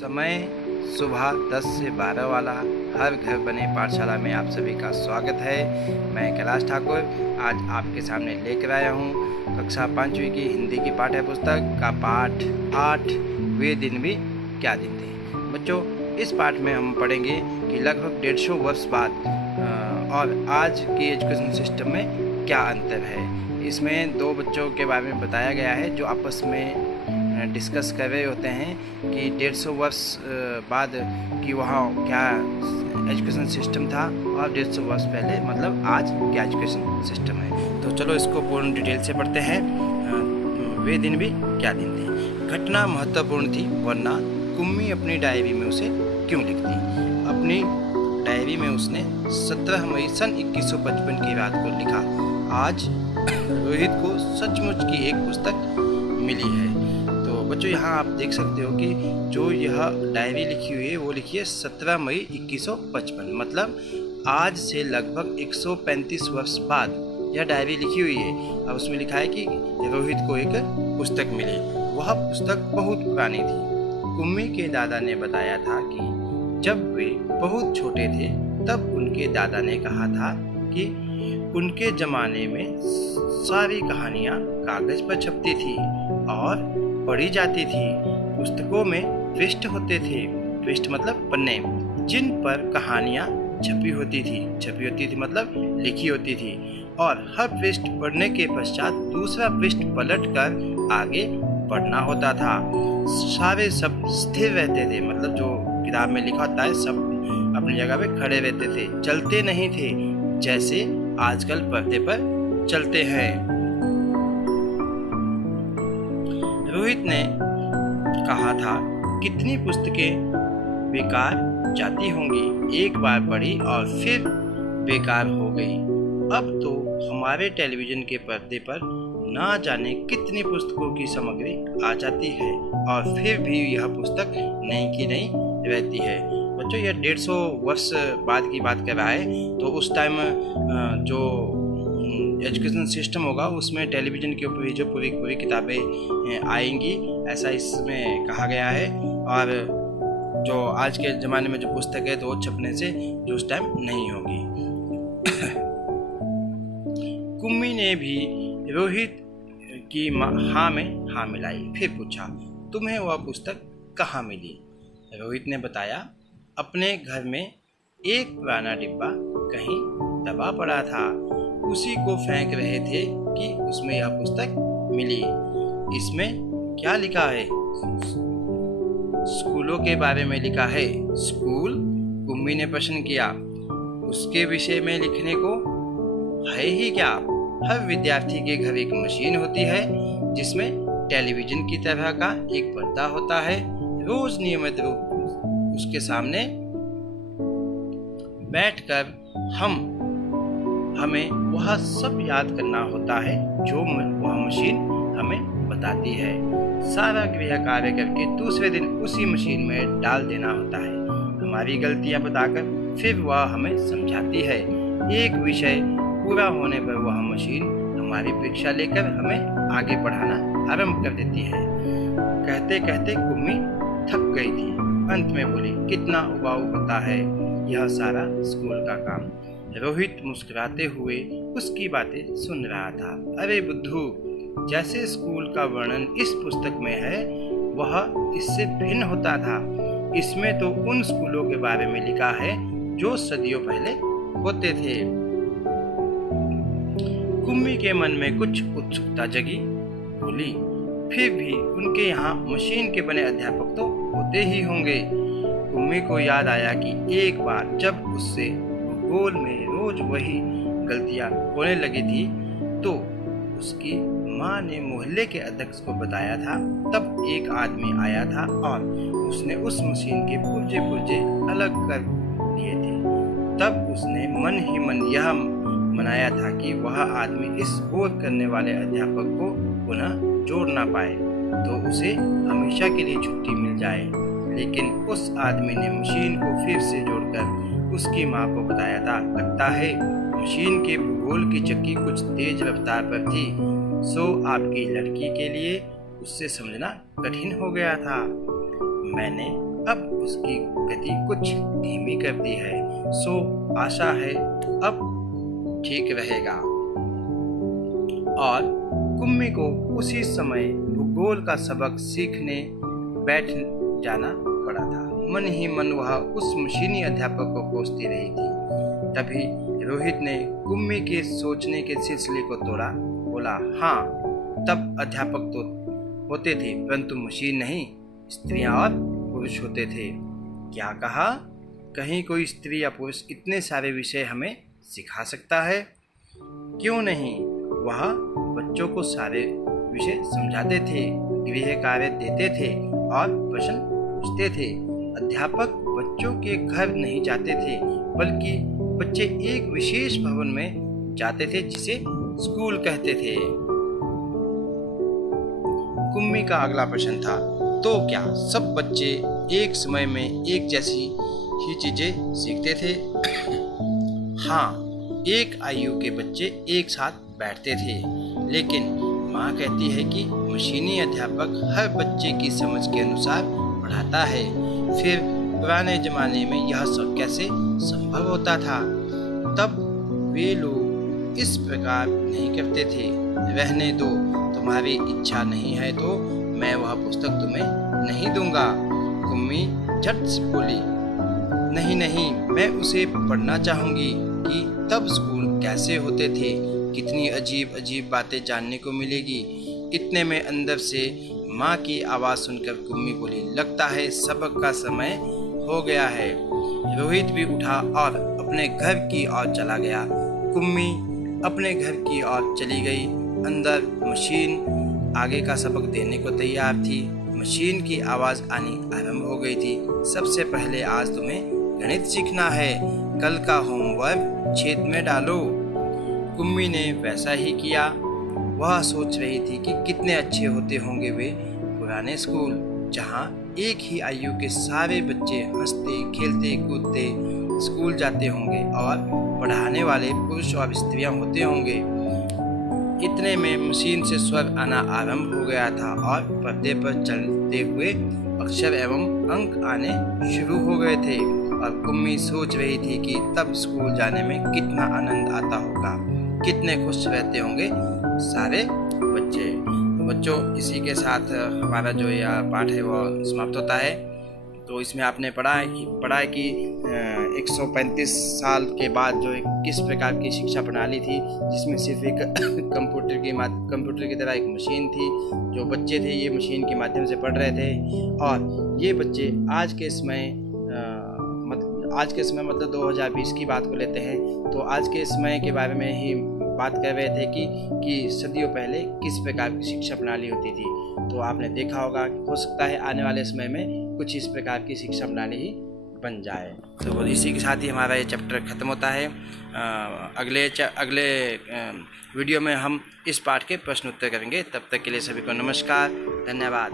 समय सुबह 10 से 12 वाला हर घर बने पाठशाला में आप सभी का स्वागत है। मैं कैलाश ठाकुर आज आपके सामने लेकर आया हूँ कक्षा 5वीं की हिंदी की पाठ्य पुस्तक का पाठ 8 वे दिन भी क्या दिन थे। बच्चों, इस पाठ में हम पढ़ेंगे कि लगभग 150 वर्ष बाद और आज के एजुकेशन सिस्टम में क्या अंतर है। इसमें दो बच्चों के बारे में बताया गया है जो आपस में डिस्कस कर रहे होते हैं कि 150 वर्ष बाद कि वहाँ क्या एजुकेशन सिस्टम था और 150 वर्ष पहले मतलब आज क्या एजुकेशन सिस्टम है। तो चलो इसको पूर्ण डिटेल से पढ़ते हैं। वे दिन भी क्या दिन थे। घटना महत्वपूर्ण थी वरना कुम्मी अपनी डायरी में उसे क्यों लिखती। अपनी डायरी में उसने 17 मई सन 2155 की रात को लिखा, आज रोहित को सचमुच की एक पुस्तक मिली है। तो बच्चों, यहाँ आप देख सकते हो कि जो यह डायरी लिखी हुई है वो लिखी है 17 मई 2155, मतलब आज से लगभग 135 वर्ष बाद यह डायरी लिखी हुई है। अब उसमें लिखा है कि रोहित को एक पुस्तक मिली। वह पुस्तक बहुत पुरानी थी। कुम्मी के दादा ने बताया था कि जब वे बहुत छोटे थे तब उनके दादा ने कहा था कि उनके ज़माने में सारी कहानियाँ कागज़ पर छपती थी और पढ़ी जाती थी। पुस्तकों में पृष्ठ होते थे, पृष्ठ मतलब पन्ने, जिन पर कहानियाँ छपी होती थी मतलब लिखी होती थी, और हर पृष्ठ पढ़ने के पश्चात दूसरा पृष्ठ पलट कर आगे पढ़ना होता था। सारे शब्द स्थिर रहते थे, मतलब जो किताब में लिखा होता है सब अपनी जगह पे खड़े रहते थे, चलते नहीं थे जैसे आजकल पर्दे पर चलते हैं। रोहित ने कहा था, कितनी पुस्तकें बेकार जाती होंगी, एक बार पढ़ी और फिर बेकार हो गई। अब तो हमारे टेलीविज़न के पर्दे पर ना जाने कितनी पुस्तकों की सामग्री आ जाती है और फिर भी यह पुस्तक नई की नई रहती है। बच्चों, यह 150 वर्ष बाद की बात कर रहा है, तो उस टाइम जो एजुकेशन सिस्टम होगा उसमें टेलीविज़न के ऊपर ही जो पूरी किताबें आएंगी, ऐसा इसमें कहा गया है। और जो आज के ज़माने में जो पुस्तक है तो वो छपने से जो उस टाइम नहीं होगी। कुम्मी ने भी रोहित की हाँ में हाँ मिलाई, फिर पूछा, तुम्हें वह पुस्तक कहाँ मिली। रोहित ने बताया, अपने घर में एक पुराना डिब्बा कहीं दबा पड़ा था, उसी को फेंक रहे थे कि उसमें यह पुस्तक मिली। इसमें क्या लिखा है? स्कूलों के बारे में लिखा है। स्कूल? कुम्मी ने प्रश्न किया। उसके विषय में लिखने को है ही क्या? हर विद्यार्थी के घर एक मशीन होती है जिसमें टेलीविज़न की तरह का एक पर्दा होता है। रोज नियमित रूप उसके सामने बैठकर हमें वह सब याद करना होता है जो वह मशीन हमें बताती है। सारा गृह कार्य करके दूसरे दिन उसी मशीन में डाल देना होता है। हमारी गलतियां बताकर फिर वह हमें समझाती है। एक विषय पूरा होने पर वह मशीन हमारी परीक्षा लेकर हमें आगे पढ़ाना आरंभ कर देती है। कहते कहते कुम्मी थक गई थी। अंत में बोली, कितना उबाऊ होता है यह सारा स्कूल का काम। रोहित मुस्कुराते हुए उसकी बातें सुन रहा था। अरे बुद्धू, जैसे स्कूल का वर्णन इस पुस्तक में है वह इससे भिन्न होता था। इसमें तो उन स्कूलों के बारे में लिखा है जो सदियों पहले होते थे। कुम्मी के मन में कुछ उत्सुकता जगी। बोली, फिर भी उनके यहाँ मशीन के बने अध्यापक तो होते ही होंगे। कुम्मी को याद आया कि एक बार जब उससे भूगोल में रोज वही गलतियां होने लगी थी तो उसकी माँ ने मोहल्ले के अध्यक्ष को बताया था। तब एक आदमी आया था और उसने उस मशीन के पुर्जे अलग कर दिए थे। तब उसने मन ही मन यह मनाया था कि वह आदमी इस बोर करने वाले अध्यापक को पुनः जोड़ ना पाए तो उसे हमेशा के लिए छुट्टी मिल जाए। लेकिन उस आदमी ने मशीन को फिर से जोड़कर उसकी माँ को बताया था। लगता है मशीन के भूगोल की चक्की कुछ तेज रफ्तार पर थी, सो आपकी लड़की के लिए उससे समझना कठिन हो गया था। मैंने अब उसकी गति कुछ धीमी कर दी है, सो आशा है अब ठीक रहेगा। और कुम्मी को उसी समय भूगोल का सबक सीखने बैठ जाना पड़ा था। मन ही मन वह उस मशीनी अध्यापक को कोसती रही थी। तभी रोहित ने कुम्मी के सोचने के सिलसिले को तोड़ा। बोला, हाँ, तब अध्यापक तो होते थे, परंतु मशीन नहीं, स्त्रियां और पुरुष होते थे। क्या कहा? कहीं कोई स्त्री या पुरुष इतने सारे विषय हमें सिखा सकता है? क्यों नहीं? वह बच्चों को सारे विषय समझाते थे, गृह कार्य देते थे और प्रश्न पूछते थे। अध्यापक बच्चों के घर नहीं जाते थे, बल्कि बच्चे एक विशेष भवन में जाते थे जिसे स्कूल कहते थे। कुम्मी का अगला प्रश्न था, तो क्या सब बच्चे एक समय में एक जैसी ही चीजें सीखते थे? हाँ, एक आयु के बच्चे एक साथ बैठते थे, लेकिन माँ कहती है कि मशीनी अध्यापक हर बच्चे की समझ के अनुसार पढ़ाता है। फिर पुराने जमाने में यह सब कैसे संभव होता था? तब वे लोग इस प्रकार नहीं करते थे। रहने दो, तुम्हारी इच्छा नहीं है तो मैं वह पुस्तक तुम्हें नहीं दूंगा। कुम्मी झट से बोली, नहीं नहीं, मैं उसे पढ़ना चाहूंगी कि तब स्कूल कैसे होते थे, कितनी अजीब अजीब बातें जानने को मिलेगी। इतने में अंदर से माँ की आवाज़ सुनकर कुम्मी बोली, लगता है सबक का समय हो गया है। रोहित भी उठा और अपने घर की ओर चला गया। कुम्मी अपने घर की ओर चली गई। अंदर मशीन आगे का सबक देने को तैयार थी। मशीन की आवाज़ आनी आरंभ हो गई थी। सबसे पहले आज तुम्हें गणित सीखना है, कल का होमवर्क छेद में डालो। कुम्मी ने वैसा ही किया। वह सोच रही थी कि कितने अच्छे होते होंगे वे पुराने स्कूल, जहाँ एक ही आयु के सारे बच्चे हंसते खेलते कूदते स्कूल जाते होंगे और पढ़ाने वाले पुरुष और स्त्रियां होते होंगे। इतने में मशीन से स्वर आना आरंभ हो गया था और पर्दे पर चलते हुए अक्षर एवं अंक आने शुरू हो गए थे। और कुम्मी सोच रही थी कि तब स्कूल जाने में कितना आनंद आता होगा, कितने खुश रहते होंगे सारे बच्चे। तो बच्चों, इसी के साथ हमारा जो यह पाठ है वो समाप्त होता है। तो इसमें आपने पढ़ा है कि 135 साल के बाद जो किस प्रकार की शिक्षा प्रणाली थी, जिसमें सिर्फ एक कंप्यूटर की तरह एक मशीन थी। जो बच्चे थे ये मशीन के माध्यम से पढ़ रहे थे। और ये बच्चे आज के समय मतलब 2020 की बात को लेते हैं, तो आज के समय के बारे में ही बात कर रहे थे कि सदियों पहले किस प्रकार की शिक्षा प्रणाली होती थी। तो आपने देखा होगा, हो सकता है आने वाले समय में कुछ इस प्रकार की शिक्षा प्रणाली ही बन जाए। तो इसी के साथ ही हमारा ये चैप्टर ख़त्म होता है। अगले वीडियो में हम इस पाठ के प्रश्न उत्तर करेंगे। तब तक के लिए सभी को नमस्कार, धन्यवाद।